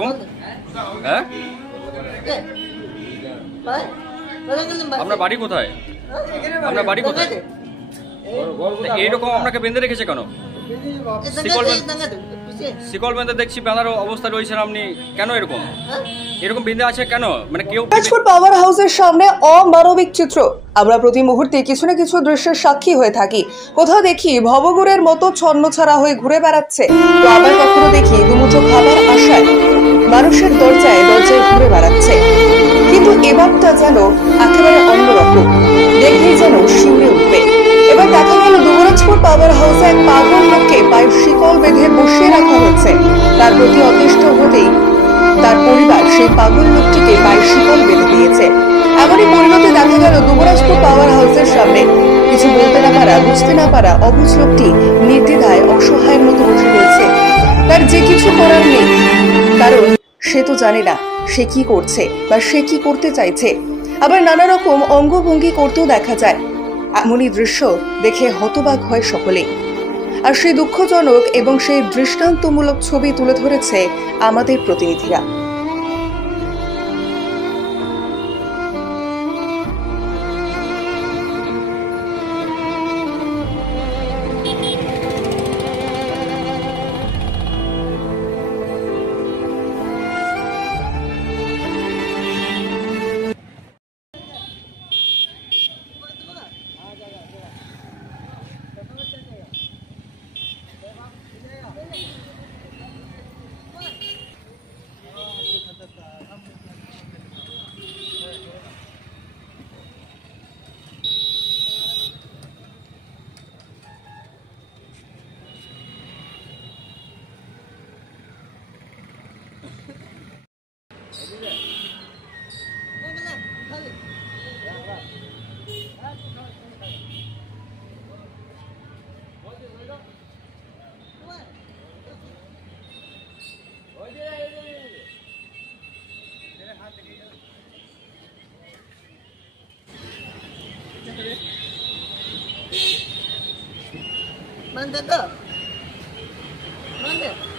এরকম? হ্যাঁ, আপনার বাড়ি কোথায়? আপনার বাড়ি কোথায়? এইরকম আপনাকে বেঁধে রেখেছে কেন? শিকল বেঁধে দেখছি বাঁধার অবস্থা রয়েছেন আপনি, কেন এরকম এরকম বেঁধে আছে কেন? মানে কেউ দিনাজপুর পাওয়ার হাউসের সামনে অমানবিক চিত্র। আমরা প্রতি মুহূর্তে কিছু না কিছু দৃশ্যের সাক্ষী হয়ে থাকি। কোথাও দেখি ভবঘুরের মতো ছন্নছাড়া হয়ে ঘুরে বেড়াচ্ছে, তো আবার কখনো দেখি দুমুঠো খাবার আশায় মানুষের দরজায় দরজায় ঘুরে বেড়াচ্ছে। কিন্তু এবারটা যেন একেবারে অন্যরকম, দেখলেই যেন শিউরে উঠবে। এবার দেখা গেল দিনাজপুর পাওয়ার হাউসে এক পাগল লোককে পায়ের শিকল বেঁধে বসিয়ে রাখা হচ্ছে। তার প্রতি অতিষ্ঠ হতেই তার পরিবার সেই পাগল লোকটিকে পায়ের শিকল বেঁধে দিয়েছে। এমনই পরিণতি দেখা গেল দিনাজপুর পাওয়ার হাউসের সামনে। কিছু বলতে না পারা, বুঝতে না পারা অবুঝ লোকটি নির্দ্বিধায় অসহায়ের মতো বসে রয়েছে। তার যে কিছু করার নেই, কারণ সে তো জানে না সে কি করছে বা সে কি করতে চাইছে। আবার নানা রকম অঙ্গভঙ্গি করতেও দেখা যায়। এমনই দৃশ্য দেখে হতবাক হয় সকলে। আর সেই দুঃখজনক এবং সেই দৃষ্টান্তমূলক ছবি তুলে ধরেছে আমাদের প্রতিনিধিরা। Manda tuh. Manda.